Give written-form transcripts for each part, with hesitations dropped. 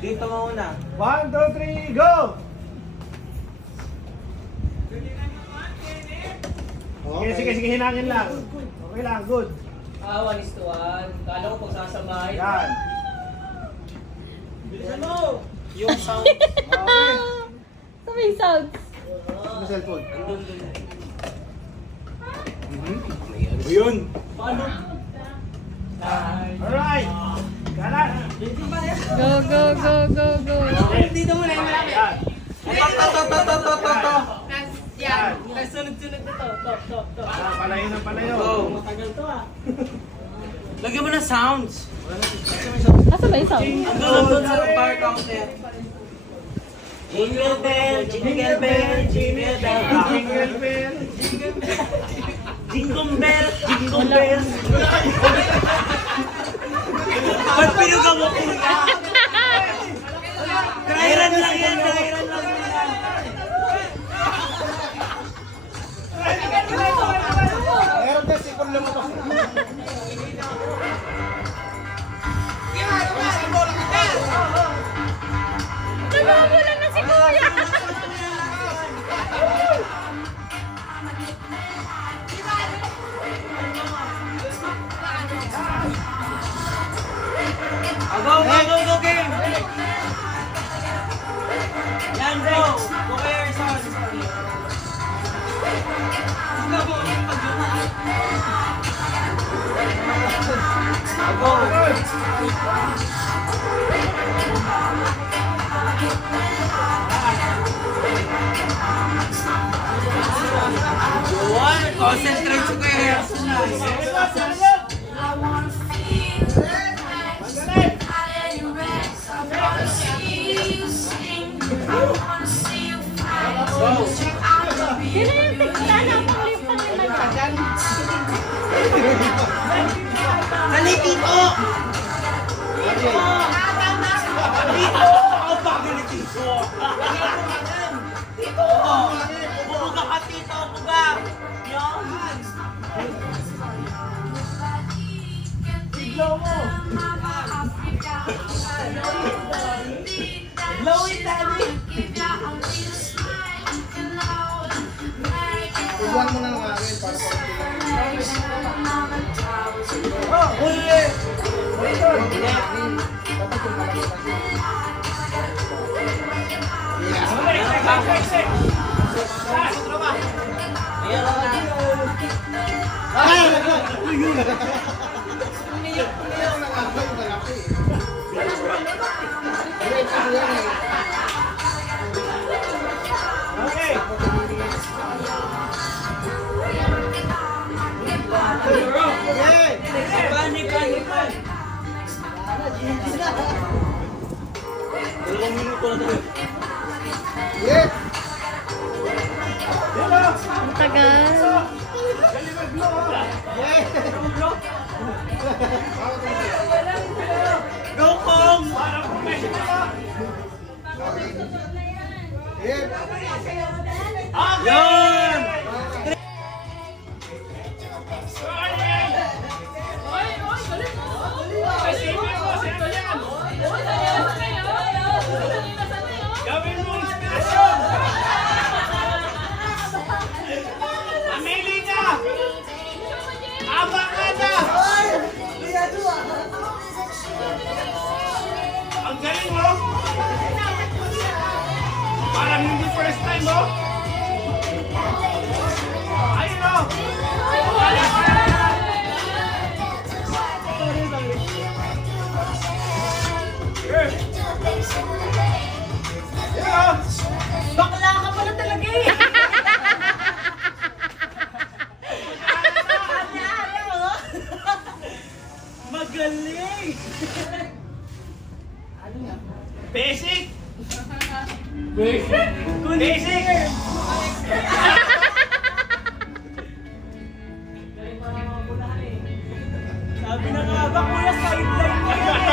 Dito muna. 1, 2, 3, go! Sige, sige, sige, hinangin lang. Okay lang, good. 1:1. Kala ko pagsasamahin. Yan. Bilisan mo! Yung sound. Okay. Sa may sounds. Ano cellphone? Andun dun. Ano yun? Paano? Alright! Kanan! Go, go, go, go, go. Dito muna yung malaki. Yan. To. Yan. Sunod-sunod na to. Yan, palayo ng palayo. Go. Matagal to ah. Lagyan mo ng sounds. Asa may sounds? Andun sa bar counter. Jingle bell, jingle bell, jingle bell. Jingle bell. Jingle bell, jingle bell. Ba't pinuga mo kuya? Dryran lang yan. Meron din sipon lumabas. Nagawala na si Kuya. Go, game! Yan, go! Go kayo, Rizal. Concentrate sa kayo. Sino yung tikla na pang lipang naman dyan? Dali, Tito! Tito! Ang bagal ni Tito! Tito! Bubuga ka, Tito! Buga! Yan! Iglaw mo! Iglaw it, Daddy! Tubuan mo na ng hangin para Huli! Ayan lang na. Okay. Pan. Dalawang minuto na tayo. Ang tagal. Go, Kong! Yan! Gawin mo inspirasyon! Amili ka! Aba ka na! Ang galing mo! Parang hindi first time mo! Ayun o! Bakla ka pala talaga eh! Magaling! Basic! Basic! Basic! Sabi na nga ba kuya, sideline ka yan eh!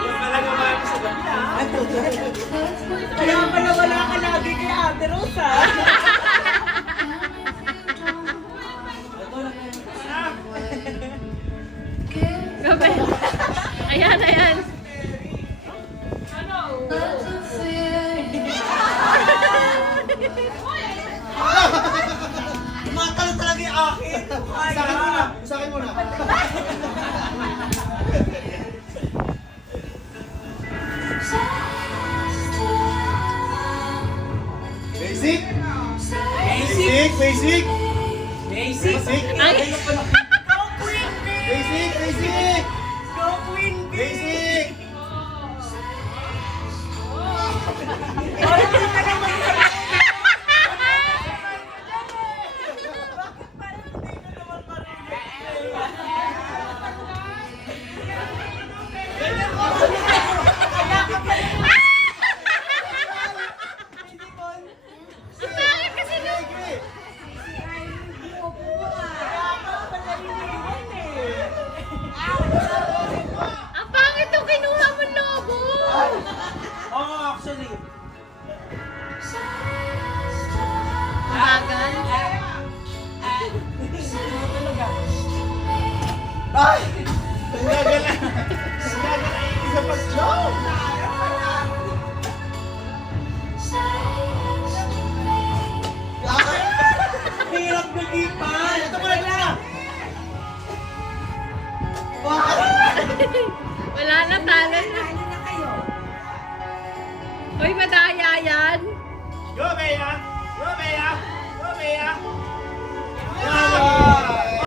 Yung pala gumamit sa gabi ah! Kaya pala wala ka lagi kay Ate Rosa. Ah! my God! Sa akin muna. Basic. Basic! Basic. Basic! Basic. Ay, Go Queen Bee! Basic. Basic. Go Queen Bee! Basic. Ay, hindi ka naman sa... Parang hindi ka naman ang pangit kasi nung... Ang pangit nung kinuha mo logo! Oo, actually. Bagal. Ay! Tanggagal na. Tanggagal na yung isa pa. No! Hirap nagipan! Ito mo na. Wala na, talo na. Hoy, madaya yan. Go, Bea! Go, Bea! Go, Bea! Ah!